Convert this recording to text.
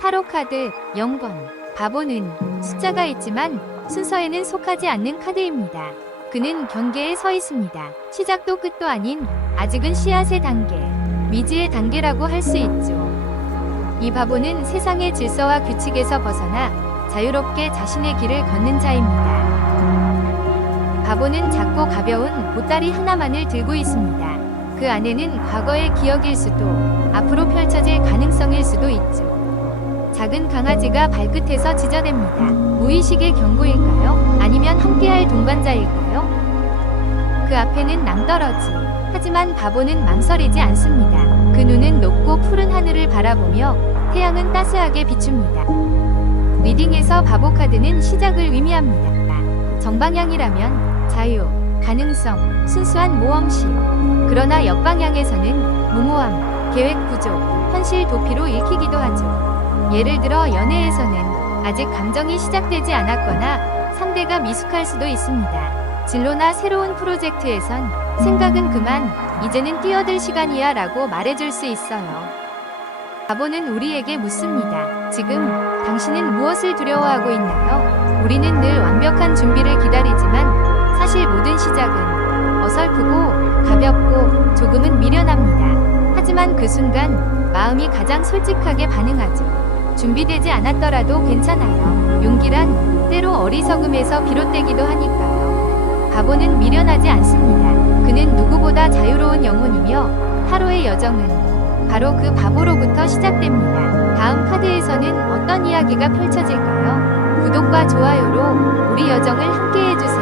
타로 카드 0번. 바보는 숫자가 있지만 순서에는 속하지 않는 카드입니다. 그는 경계에 서 있습니다. 시작도 끝도 아닌 아직은 씨앗의 단계, 미지의 단계라고 할 수 있죠. 이 바보는 세상의 질서와 규칙에서 벗어나 자유롭게 자신의 길을 걷는 자입니다. 바보는 작고 가벼운 보따리 하나만을 들고 있습니다. 그 안에는 과거의 기억일 수도, 앞으로 펼쳐질 가능성일 수도 있죠. 작은 강아지가 발끝에서 짖어댑니다. 무의식의 경고일까요? 아니면 함께할 동반자일까요? 그 앞에는 낭떠러지. 하지만 바보는 망설이지 않습니다. 그 눈은 높고 푸른 하늘을 바라보며 태양은 따스하게 비춥니다. 리딩에서 바보 카드는 시작을 의미합니다. 정방향이라면 자유, 가능성, 순수한 모험심. 그러나 역방향에서는 무모함, 계획 부족, 현실 도피로 읽히기도 하죠. 예를 들어 연애에서는 아직 감정이 시작되지 않았거나 상대가 미숙할 수도 있습니다. 진로나 새로운 프로젝트에선 생각은 그만, 이제는 뛰어들 시간이야 라고 말해줄 수 있어요. 바보는 우리에게 묻습니다. 지금 당신은 무엇을 두려워하고 있나요? 우리는 늘 완벽한 준비를 기다리지만 사실 모든 시작은 어설프고 가볍고 조금은 미련합니다. 하지만 그 순간 마음이 가장 솔직하게 반응하죠. 준비되지 않았더라도 괜찮아요. 용기란 때로 어리석음에서 비롯되기도 하니까요. 바보는 미련하지 않습니다. 그는 누구보다 자유로운 영혼이며 하루의 여정은 바로 그 바보로부터 시작됩니다. 다음 카드에서는 어떤 이야기가 펼쳐질까요? 구독과 좋아요로 우리 여정을 함께 해주세요.